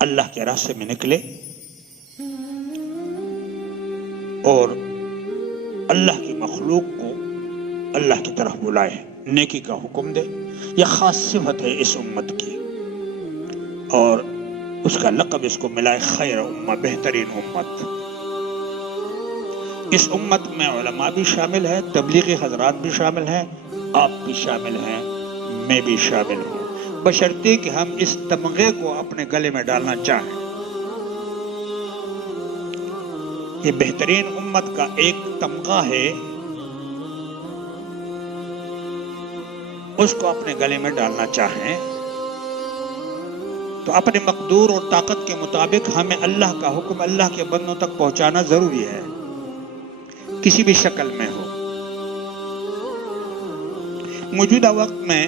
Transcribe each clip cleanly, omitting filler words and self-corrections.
اللہ کے راستے میں نکلے اور اللہ کی مخلوق کو اللہ کی طرف بلائے، نیکی کا حکم دے۔ یہ خاص صفت ہے اس امت کی، اور اس کا لقب اس کو ملا ہے خیر امہ، بہترین امت۔ اس امت میں علماء بھی شامل ہیں، تبلیغی حضرات بھی شامل ہیں، آپ بھی شامل ہیں، میں بھی شامل ہوں، بشرطے کہ ہم اس تمغے کو اپنے گلے میں ڈالنا چاہیں۔ یہ بہترین امت کا ایک تمغہ ہے، اس کو اپنے گلے میں ڈالنا چاہیں تو اپنے مقدور اور طاقت کے مطابق ہمیں اللہ کا حکم اللہ کے بندوں تک پہنچانا ضروری ہے، کسی بھی شکل میں ہو۔ موجودہ وقت میں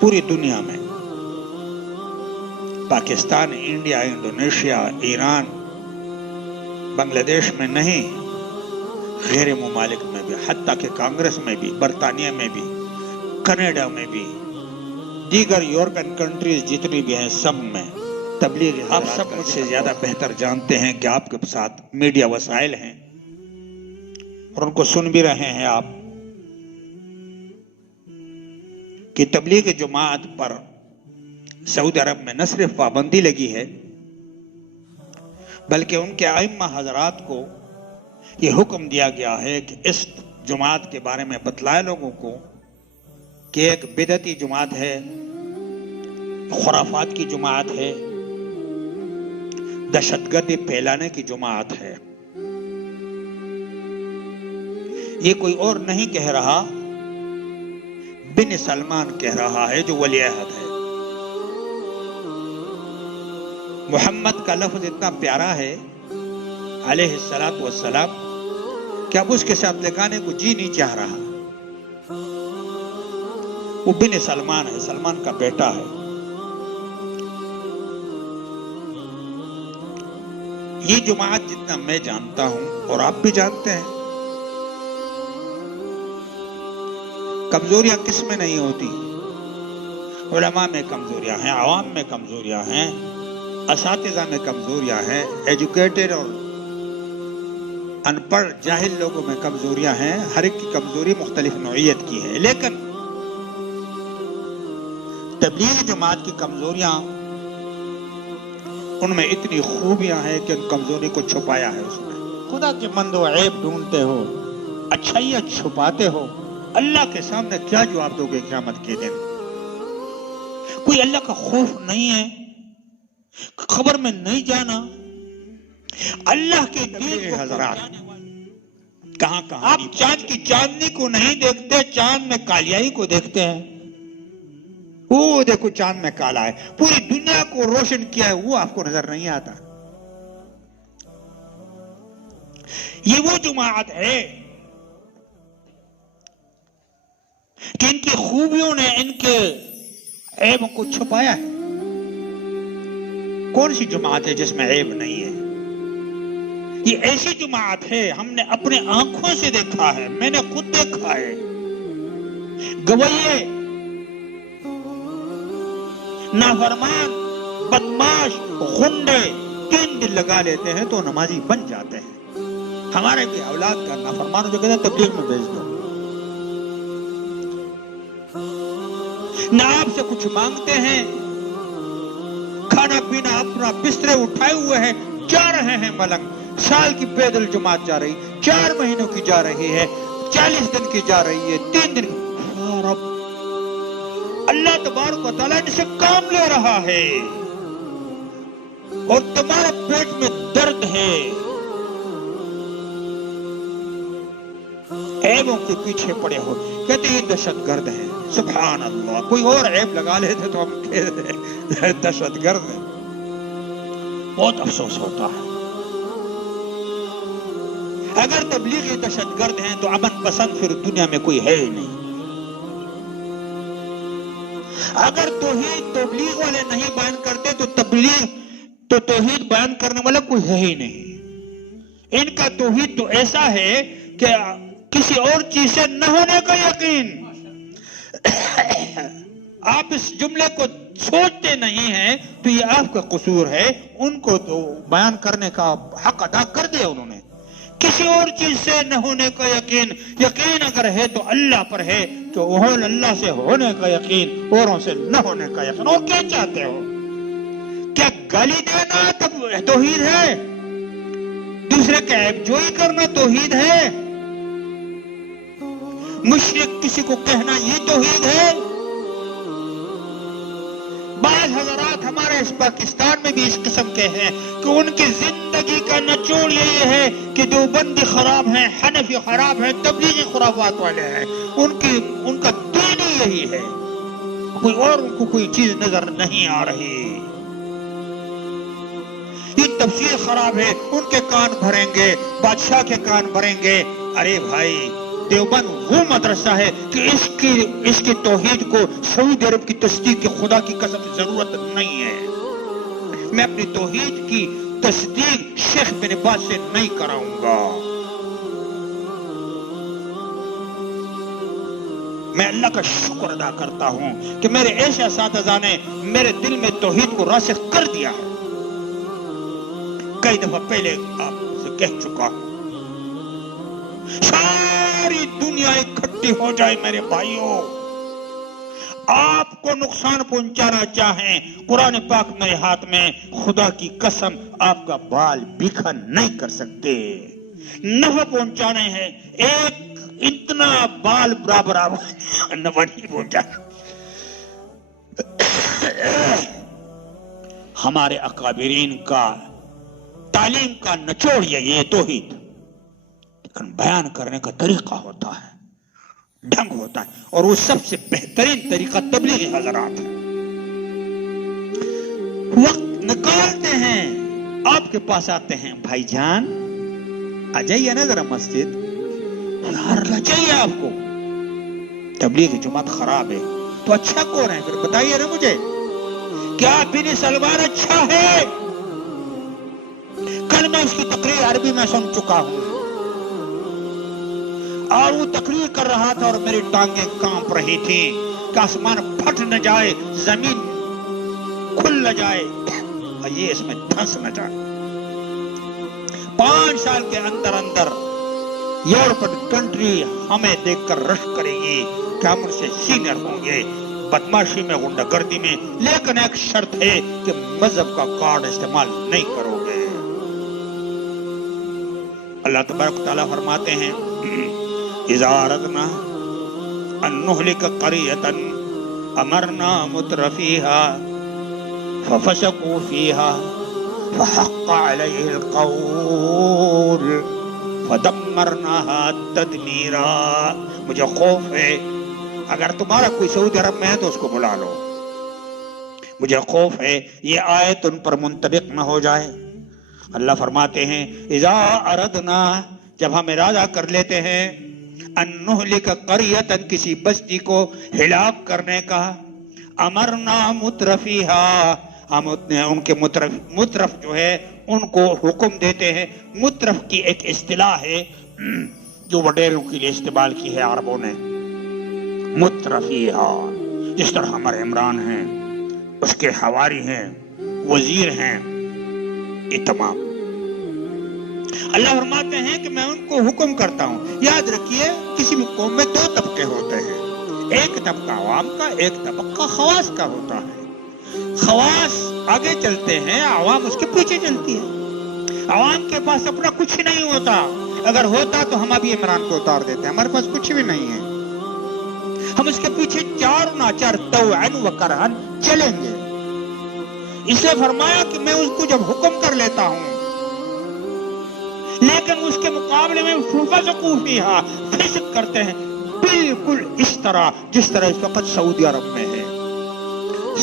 پوری دنیا میں، پاکستان، انڈیا، انڈونیشیا، ایران، بنگلہ دیش میں نہیں، غیر ممالک میں بھی، حتیٰ کہ کانگریس میں بھی، برطانیہ میں بھی، کینیڈا میں بھی، دیگر یورپین کنٹریز جتنی بھی ہیں، سب میں تبلیغ۔ آپ سب مجھ سے زیادہ بہتر جانتے ہیں کہ آپ کے ساتھ میڈیا وسائل ہیں اور ان کو سن بھی رہے ہیں آپ، کہ تبلیغ جماعت پر سعودی عرب میں نہ صرف پابندی لگی ہے، بلکہ ان کے ائمہ حضرات کو یہ حکم دیا گیا ہے کہ اس جماعت کے بارے میں بتلائے لوگوں کو کہ ایک بدعتی جماعت ہے، خرافات کی جماعت ہے، دہشت گردی پھیلانے کی جماعت ہے۔ یہ کوئی اور نہیں کہہ رہا، بن سلمان کہہ رہا ہے جو ولی عہد ہے۔ محمد کا لفظ اتنا پیارا ہے علیہ السلام کہ اب اس کے ساتھ لگانے کو جی نہیں چاہ رہا۔ وہ بن سلمان ہے، سلمان کا بیٹا ہے۔ یہ جماعت جتنا میں جانتا ہوں اور آپ بھی جانتے ہیں، کمزوریاں کس میں نہیں ہوتی؟ علماء میں کمزوریاں ہیں، عوام میں کمزوریاں ہیں، اساتذہ میں کمزوریاں ہیں، ایجوکیٹڈ اور ان پڑھ جاہل لوگوں میں کمزوریاں ہیں، ہر ایک کی کمزوری مختلف نوعیت کی ہے، لیکن تبلیغ جماعت کی کمزوریاں ان میں اتنی خوبیاں ہیں کہ ان کمزوری کو چھپایا ہے اس میں۔ خدا کے بندو، عیب ڈھونڈتے ہو، اچھائیاں چھپاتے ہو، اللہ کے سامنے کیا جواب دو گے قیامت کے دن؟ کوئی اللہ کا خوف نہیں ہے، خبر میں نہیں جانا اللہ کے دین کو حضرات کہاں کہاں؟ آپ چاند کی چاندنی کو نہیں دیکھتے، چاند میں کالیائی کو دیکھتے ہیں۔ وہ دیکھو چاند میں کالا ہے، پوری دنیا کو روشن کیا ہے، وہ آپ کو نظر نہیں آتا۔ یہ وہ جماعت ہے کہ ان کی خوبیوں نے ان کے عیبوں کو چھپایا ہے۔ کون سی جماعت ہے جس میں عیب نہیں ہے؟ یہ ایسی جماعت ہے، ہم نے اپنے آنکھوں سے دیکھا ہے، میں نے خود دیکھا ہے، گویے، نافرمان، بدماش، غنڈے 3 دن لگا لیتے ہیں تو نمازی بن جاتے ہیں۔ ہمارے بھی اولاد کا نافرمان جو کہتے ہیں تبلیغ میں بھیج دو، نہ آپ سے کچھ مانگتے ہیں، کھانا پینا اپنا بسترے اٹھائے ہوئے ہیں، جا رہے ہیں ملنگ۔ سال کی پیدل جماعت جا رہی، 4 مہینوں کی جا رہی ہے، 40 دن کی جا رہی ہے، 3 دن کی۔ رب اللہ تبارک و تعالیٰ ان سے کام لے رہا ہے اور تمہارے پیٹ میں درد ہے، عیبوں کے پیچھے پڑے ہو، کہتے ہیں دہشت گرد ہیں۔ سبحان اللہ، کوئی اور عیب لگا لیتے تو ہم کہتے ہیں دہشت گرد ہیں۔ بہت افسوس ہوتا ہے۔ اگر تبلیغی دہشت گرد ہیں تو امن پسند پھر دنیا میں کوئی ہے ہی نہیں۔ اگر توحید تبلیغ والے نہیں بیان کرتے تو توحید بیان کرنے والا کوئی ہے ہی نہیں۔ ان کا توحید تو ایسا ہے کہ کسی اور چیز سے نہ ہونے کا یقین، آپ اس جملے کو سوچتے نہیں ہیں تو یہ آپ کا قصور ہے. ان کو تو بیان کرنے کا حق ادا کر دیا انہوں نے. کسی اور چیز سے نہ ہونے کا یقین اگر ہے تو اللہ پر ہے, تو وہ اللہ سے ہونے کا یقین, اوروں سے نہ ہونے کا یقین. اور کیا چاہتے ہو؟ کیا گالی دینا تب توحید ہے؟ دوسرے کا عیب جوئی کرنا توحید ہے؟ مشرک کسی کو کہنا یہ توحید ہے؟ بعض حضرات ہمارے اس پاکستان میں بھی اس قسم کے ہیں کہ ان کی زندگی کا نچوڑ یہ ہے کہ دیوبندی خراب ہیں, حنفی خراب ہیں, تبلیغی خرافات والے ہیں. ان کا دین ہی یہی ہے, کوئی اور ان کو کوئی چیز نظر نہیں آ رہی. یہ تفسیر خراب ہے, ان کے کان بھریں گے, بادشاہ کے کان بھریں گے. ارے بھائی, دیوبند وہ مدرسہ ہے کہ اس کی توحید کو سعودی عرب کی تصدیق کی خدا کی قسم ضرورت نہیں ہے. میں اپنی توحید کی تصدیق شیخ بن باز سے نہیں کراؤں گا. میں اللہ کا شکر ادا کرتا ہوں کہ میرے ایسے اساتذہ نے میرے دل میں توحید کو راسخ کر دیا ہے. کئی دفعہ پہلے آپ سے کہہ چکا ہوں, ساری دنیا اکٹھی ہو جائے میرے بھائیوں, آپ کو نقصان پہنچانا چاہیں, قرآن پاک میرے ہاتھ میں, خدا کی قسم آپ کا بال بکھا نہیں کر سکتے. نفع پہنچانے ہیں, ایک اتنا بال برابر نفع نہیں پہنچا. ہمارے اکابرین کا تعلیم کا نچوڑ یہ توحید, لیکن بیان کرنے کا طریقہ ہوتا ہے, ڈھنگ ہوتا ہے, اور وہ سب سے بہترین طریقہ تبلیغی حضرات ہے. وقت نکالتے ہیں, آپ کے پاس آتے ہیں, بھائی جان آ جائیے نا ذرا مسجد, یار کیا چاہیے آپ کو؟ تبلیغی جماعت خراب ہے. تو اچھا کون ہے پھر بتائیے نا مجھے, کیا بن سلمان اچھا ہے؟ کل میں اس کی تقریر عربی میں سن چکا ہوں, اور وہ تقریر کر رہا تھا اور میری ٹانگیں کانپ رہی تھی کہ آسمان پھٹ نہ جائے, زمین کھل نہ جائے, اور یہ اس میں دھنس نہ جائے. 5 سال کے اندر یورپن کنٹری ہمیں دیکھ کر رش کرے گی کہ ہم ان سے سینئر ہوں گے بدماشی میں, غنڈہ گردی میں, لیکن ایک شرط ہے کہ مذہب کا کارڈ استعمال نہیں کرو گے. اللہ تبارک تعالیٰ فرماتے ہیں, اذا اردنا ان نہلک قریۃ امرنا مترفیها ففسقوا فیها فحق علیہ القول فدمرناها تدمیرا. مجھے خوف ہے, اگر تمہارا کوئی سعودی عرب میں ہے تو اس کو بلا لو, مجھے خوف ہے یہ آیت ان پر منطبق نہ ہو جائے. اللہ فرماتے ہیں اذا اردنا, جب ہم ارادہ کر لیتے ہیں, ان نہلک قریۃ, کسی بستی کو ہلاک کرنے کا, امرنا مترفیہا, ہم ان کے مترف جو ہے ان کو حکم دیتے ہیں. مترف کی ایک اصطلاح ہے جو وڈیروں کے لیے استعمال کی ہے عربوں نے, مترفیہا. جس طرح ہمارے عمران ہیں, اس کے حواری ہیں, وزیر ہیں, یہ تمام. اللہ فرماتے ہیں کہ میں ان کو حکم کرتا ہوں. یاد رکھیے کسی بھی قوم میں 2 طبقے ہوتے ہیں, ایک طبقہ عوام کا, ایک طبقہ خواص کا ہوتا ہے. خواص آگے چلتے ہیں, عوام اس کے پیچھے چلتی ہے. عوام کے پاس اپنا کچھ نہیں ہوتا, اگر ہوتا تو ہم ابھی عمران کو اتار دیتے. ہمارے پاس کچھ بھی نہیں ہے, ہم اس کے پیچھے چار ناچار طوعاً و کرہاً چلیں گے. اسے فرمایا کہ میں اس کو جب حکم کر لیتا ہوں, لیکن اس کے مقابلے میں فسقوا فیہا, فسق کرتے ہیں, بالکل اس طرح جس طرح اس وقت سعودی عرب میں ہے.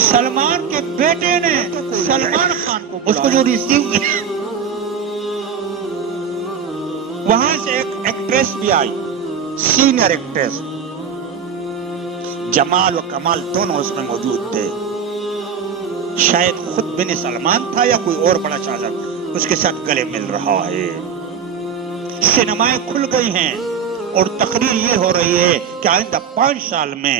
سلمان کے بیٹے نے سلمان خان کو, اس کو جو ریسیو کیا, وہاں سے ایک ایکٹریس بھی آئی, سینئر ایکٹریس, جمال و کمال دونوں اس میں موجود تھے. شاید خود بن سلمان تھا یا کوئی اور بڑا شاہزادہ اس کے ساتھ گلے مل رہا ہے. سینمائیں کھل گئی ہیں اور تقریر یہ ہو رہی ہے کہ آئندہ 5 سال میں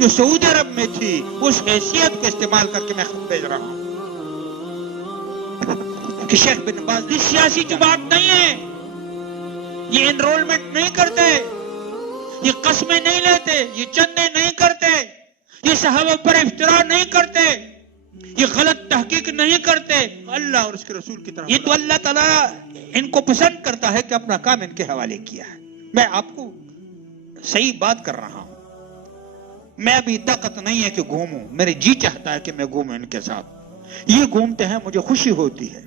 جو سعودی عرب میں تھی، اس حیثیت کو استعمال کر کے میں خط بھیج رہا ہوں کہ شیخ بن باز یہ سیاسی جماعت نہیں ہے، یہ انرولمنٹ نہیں کرتے، یہ قسمیں نہیں لیتے، یہ چندے نہیں کرتے، یہ صحابہ پر افتراء نہیں کرتے، یہ غلط تحقیق نہیں کرتے، اللہ اور اس کے رسول کی طرف، یہ تو اللہ تعالیٰ ان کو پسند کرتا ہے کہ اپنا کام ان کے حوالے کیا ہے۔ میں آپ کو صحیح بات کر رہا ہوں، میں ابھی طاقت نہیں ہے کہ گھوموں، میرے جی چاہتا ہے کہ میں گھوموں ان کے ساتھ، یہ گھومتے ہیں مجھے خوشی ہوتی ہے۔